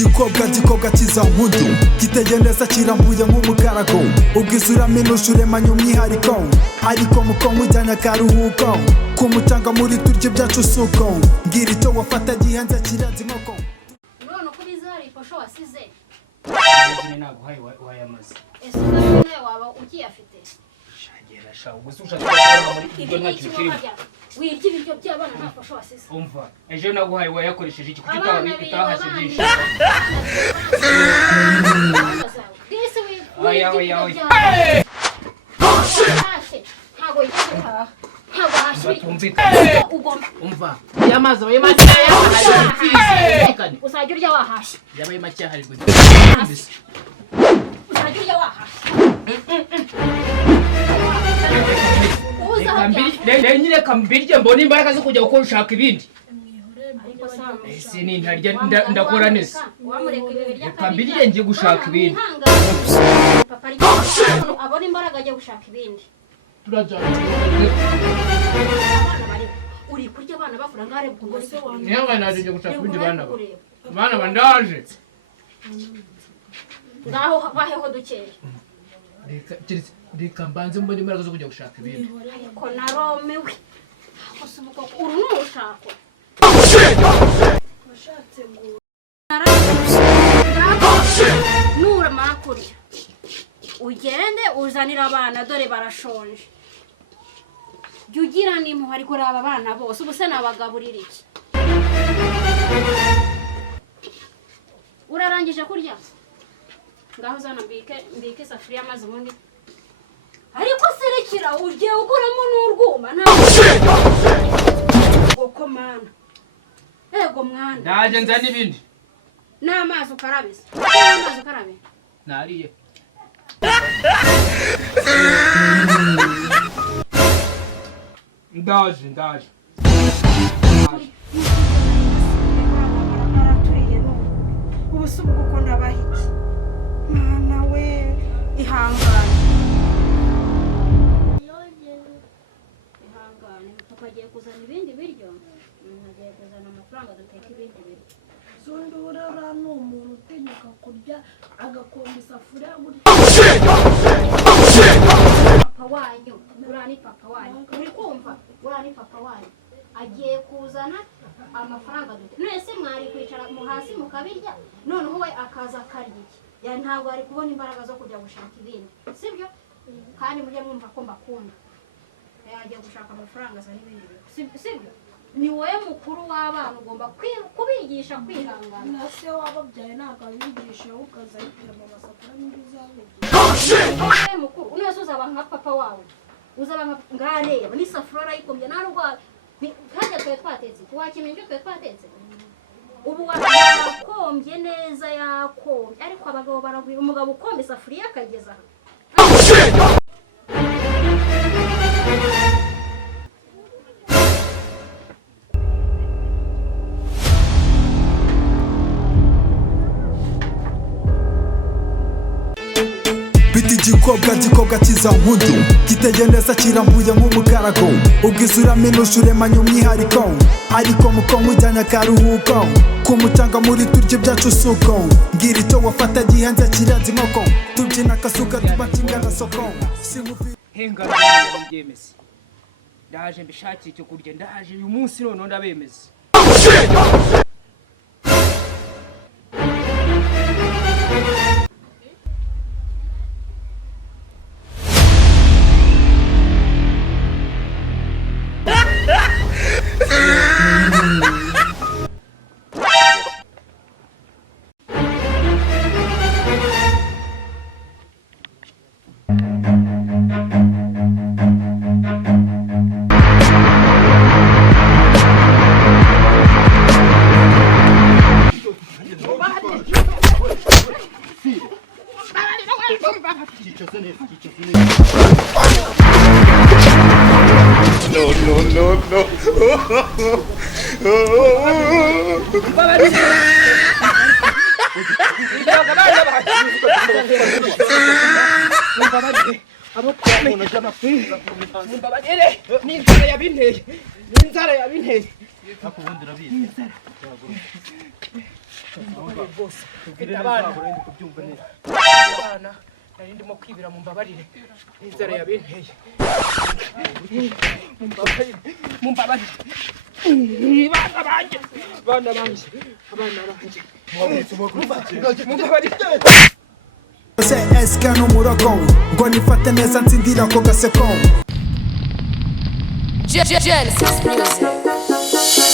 igikobwa gikobwa kiza nkudu giteye neza kirambuye nk'umukarago ubwisura minusha uremanya umwihariko ariko mukongo ujyanye akaruhuko ku mucanga muri turya ibyacu suko mbwira icyo wafata gihenze kirenze inkoko none uko bizari ifasho wasize naguhaye wayamaze ese nawe waba ukiyafite shagera sha ugusa ushaka gukora muri ibyo ntacyo kirimo wirya ibiryo by'abana nta fasho wasize umva ejo naguhaye wayakoresheje iki kutitaba bitahashije oya ntago yitaha ntago hashiri umva yamaze yahaye usajya urya wahashye yabaye make hari gute usajya urya wahashye nyine kambirye mbona imbaraga zo kujya gukora ushaka ibindi sini ntarya ndakora neza kambirye ngiye gushaka ibindi abona imbaraga ajya gushaka ibindi turajyana uri kurya abana bakura ngare bugose niyo naje gushaka ibindi bana bandaje ngaho baheho dukeye reka mbanze mbona imbaraga zo kujya gushaka ibindi ariko naromewe gusubuka uru n'urushako washatse ngo nuramara kurya ugende uzanira abana dore barashonje jya ugira n'impuhwe ariko uraba abana bose ubu se nabagaburira iki urarangije kurya ngaho uzana mbike isafuriya maze ubundi ariko serekera ugiye uguramo n'urwuma ntabwo mana ego mwana ndaje nzana ibindi n'amazi ukarabiza n'amazi ukarabe nariye ndaje ubu si ubwo uko ndabahiki mwana we ihangane papa agiye kuzana ibindi biryo agiye kuzana amafaranga duteka ibindi biryo Zundi urara ni umuntu utinyuka kurya agakomba isafuriya gutya papa wanyu uriya ni papa wanyu uri kumva uriya ni papa wanyu agiye kuzana amafaranga duteka none se mwari kwicara mu hasi mukabirya noneho we akaza akarya iki ya ntabwo ari kubona imbaraga zo kujya gushaka ibindi sibyo kandi mujye mwumva ko mbakunda yagiye gushaka amafaranga azana ibindi bintu sibyo ni wowe mukuru w'abana ugomba kubigisha kwihangana na se wababyaye ntabwo abigisha ukaza yipira mu masafuriya n'ibizabirya wowe mukuru unese uzaba nka papa wawe uzaba ngareba n'isafuriya arayikombye nta rwara kandi twe twatetse wakimenya icyo twe twatetse ubu wakombye neza yakombye ariko abagabo baragwira umugabo ukomba isafuriya akageza biti igikobwa kiza nkudu giteye neza kirambuye nk'umukarago ubwisura minusha uremanya umwihariko ariko mukongo ujyanye akaruhuko ku mucanga muri turya ibyacu suko mbwira icyo wafata gihenze kirenze inkoko tubyina akasuka tuba kingana soko hengana byemeze ndaje mbishakira icyo kurya ndaje uyu munsi none ndabemeze rwose mfite abana nari ndimo kwibira mu mbabarire n'inzara yabinteye mumbabarire bana banjye mumbabarire SK n'umurogo ngo nifate neza ntsindira ko gaseko Genesis Music.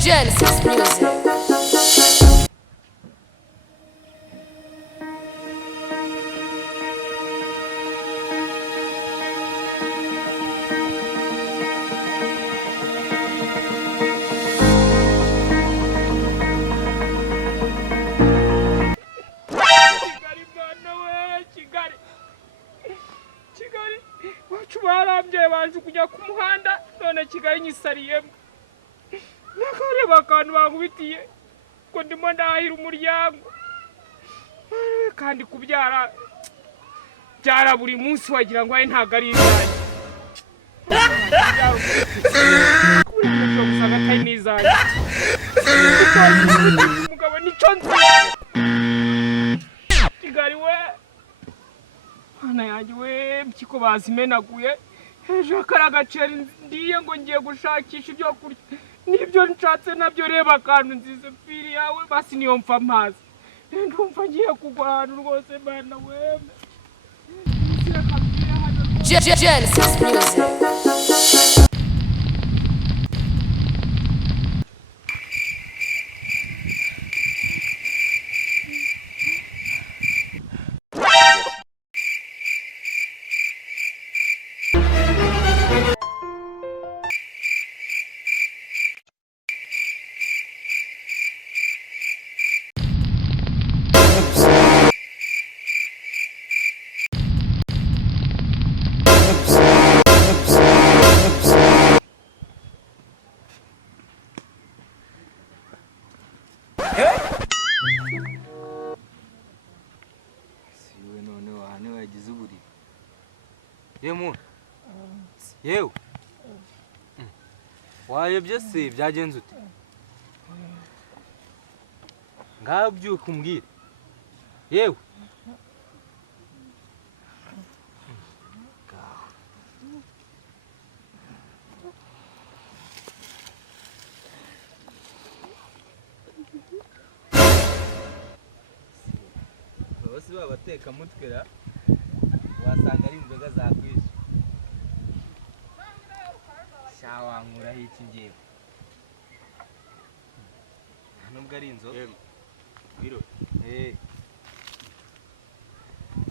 Genesis Music. Kigali wacu barambye banje kujya ku muhanda none Kigali nyisariyemo nakareba akantu bankubitiye ngo ndimo ndahira umuryango kandi kubyara byara buri munsi wagira ngo ari ntago ari izanjye usanga atari n'izanjye umugabo nicyo nzi Kigali we hana yanjye we mpyiko bazimenaguye hejuru kari agaceri ndiye ngo ngiye gushakisha ibyo kurya nibyo nshatse nabyo reba akantu nzize pfiri yawe basi niyo mfa amazi ndumva ngiye kugwa ahantu rwose bana we Genesis Music. siwe none wahane wagize uburi yemu yewe wayobye se byagenze ute ngaho byuka umbwire yewe bose babateka mutwera wasanga ari inzoga zakwishe sha wankuraho iki ngiye nubwo ari inzoga Biro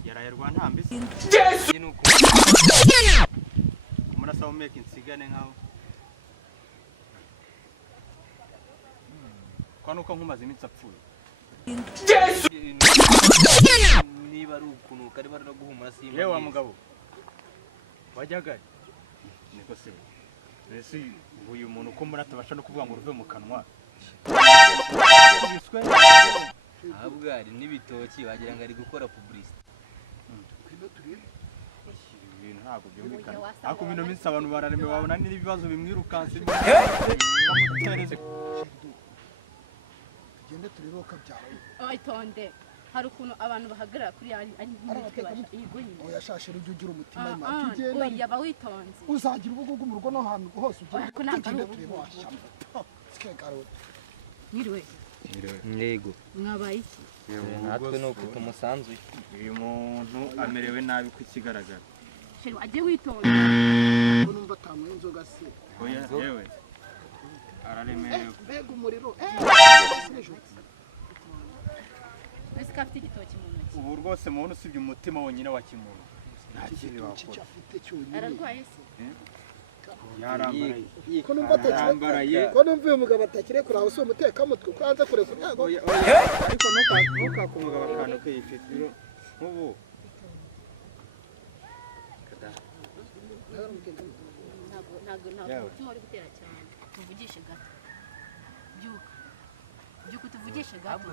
yaraye rwantambise nuko umurasa umeka insigane nkaho kwa nuko nkumaze iminsi apfuye niba ari ukunuka ari bari no guhumura simba yewe wa mugabo wajyaga niko se ese uyu muntu ko muri atabasha no kuvuga ngo ruve mu kanwa ahabwa ari n'ibitoki wagira ngo ari gukora publicity ibintu ntabwo byumvikana ariko bino minsi abantu barareme babona n'ibibazo bimwirukanse gende turiroka byawe itonde hari ukuntu abantu bahagarara kuri ari nk'umutwe yiguye oya shashe rujye ugira umutima imana tugenda yaba witonze uzagira ubugugu mu rugo no hantu hose ariko ntabwo ari turiroka mwiriwe yego mwabaye iki natwe ni uko tumusanzuye uyu muntu amerewe nabi ko ikigaragara sheri wagiye witonze ko numva atamuye inzoga se oya yewe araremerewe mbega umuriro ese ko afite igitoki mu ntoki ubu rwose muntu usibye umutima wonyine wa kimuntu nta kindi wakora ararwaye se yarambaraye ko numva atakirambaraye ko numva uyu mugabo atakirekura aho si umutekamutwe ko hanze kurekura ariko ntukakumugaba akantu ke yifite nk'ubu ntabwo umutima uri gutera cyane tuvugishe gato byuka tuvugishe gato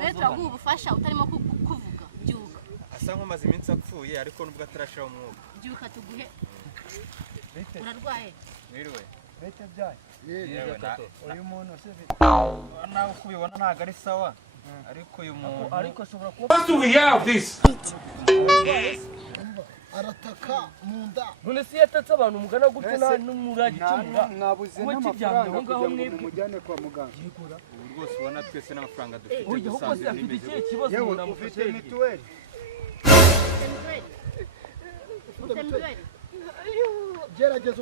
rero turaguha ubufasha utarimo kuvuga byuka asa nk'umaze iminsi apfuye ariko nubwo atarashira umwuga byuka tuguhe urarwaye wiriwe bete byaye uyu muntu se nawe uko ubibona ntabwo ari sawa ariko uyu muntu ariko ashobora kuba arataka mu nda none si yatatse abantu mugana gutyo n'umurage kimura mwabuze n'amafaranga kugira ngo mujyane kwa muganga ubu rwose ubona twese n'amafaranga dufite oya dusanzwe afite ikihe kibazo yewe umuntu ufite amufashe mituweli gerageza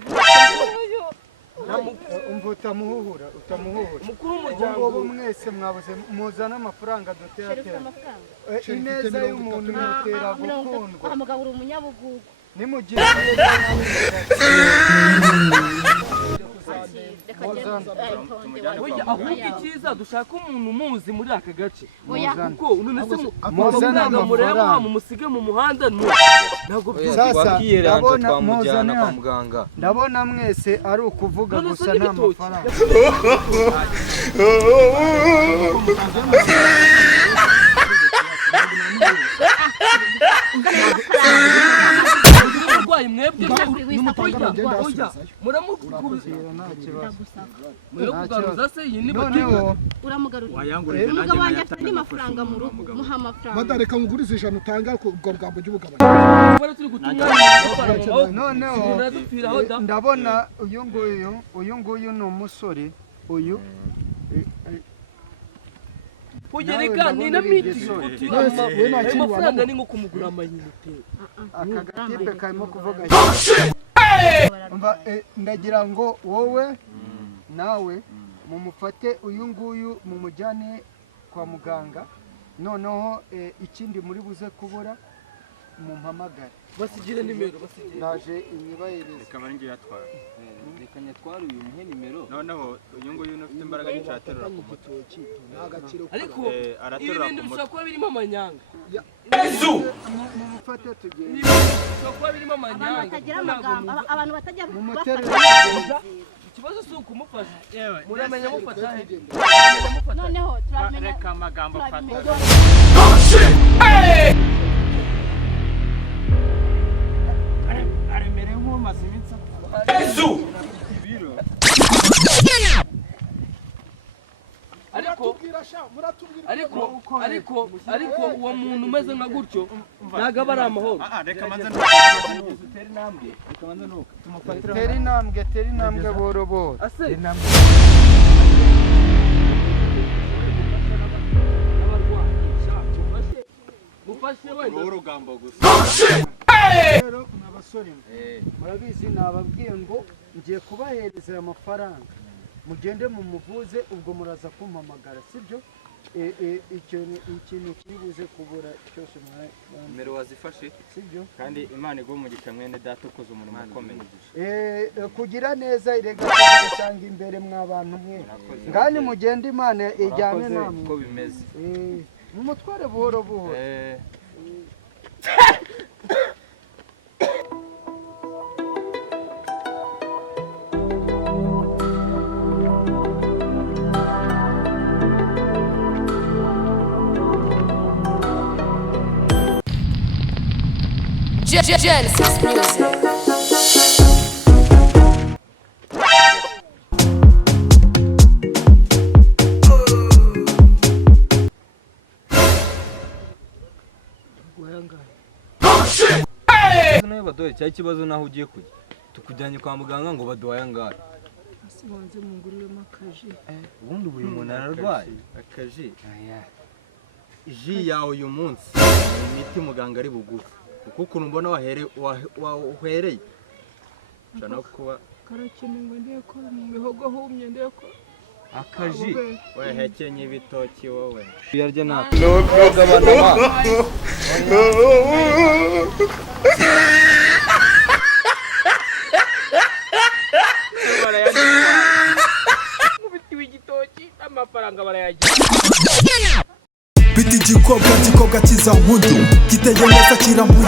umva utamuhuhura mukuru w'umuryango ubu mwese mwabuze muzana amafaranga dutera ineza y'umuntu mutera gukundwa umugabo uri umunyabugugu nimugiye ahubwo icyiza dushaka umuntu umuzi muri aka gace kuko none se muzana mureba mumusige mu muhanda ntabwo twamujyana kwa muganga ndabona mwese ari ukuvuga gusa nta mafaranga urwaye mwebwe oya muramugaruza se iyi ni noneho uramugaruza umugabo wanjye afite andi mafaranga mu rugo muha amafaranga badareka ngurize ijana utanga ubwo bwambo ry'ubugabo noneho ndabona uyu nguyu ni umusore uyu ugereka ni na miti amafaranga ni nko kumugura amayinite aka gatipe karimo kuvuga ndagira ngo wowe nawe mumufate uyu nguyu mumujyane kwa muganga noneho ikindi muri buze kubura mumpamagare basigire nimero basigire naje inyibayiriza reka bari ngiye yatwara reka nyatware uyu muhe nimero noneho uyu nguyu ufite imbaraga nyinshi araterura ku mutwe ariko araterura ibi bintu bishobora kuba birimo amanyanga mumufate tugende bishobora kuba birimo amanyanga batagira amagambo abantu batajya ikibazo si ukumufasha muramenya mufata noneho turamenya reka amagambo afata aremereye nk'umaze iminsi ariko uwo muntu umeze nka gutyo ntabwo aba ari amahoro reka manze tera intambwe boro boro mufashe wenda urugambo gusa rero mwabasore murabizi nababwiye ngo ngiye kubahereza aya mafaranga mugende mumuvuze ubwo muraza kumpamagara sibyo ikintu kiri buze kubura cyose nimero wazifashe sibyo kandi Imana iguhe umugisha mwene data ukoze umurimo ukomeye kugira neza irega cyangwa imbere mw'abantu mwe ngani mugende Imana ijyane namwe uko bimeze mumutware buhoro buhoro Genesis Music. nayo baduhaye cya kibazo naho ugiye kujya tukujyanye kwa muganga ngo baduhaye angahe sibanze munguriremo akaji ubundi uyu muntu ararwaye akaji ji yawe uyu munsi ni imiti muganga ari bugufi kuko ukuntu mbona wahwereye ushobora no kuba karakeneye ngo ndiye ko mu mihogo humye ndiye ko akaji wehekenye ibitoki wowe uyarye natwe gabanama mubitiwe igitoki n'amafaranga barayagira biti igikobwa kiza nkundu kiteye neza kirambuye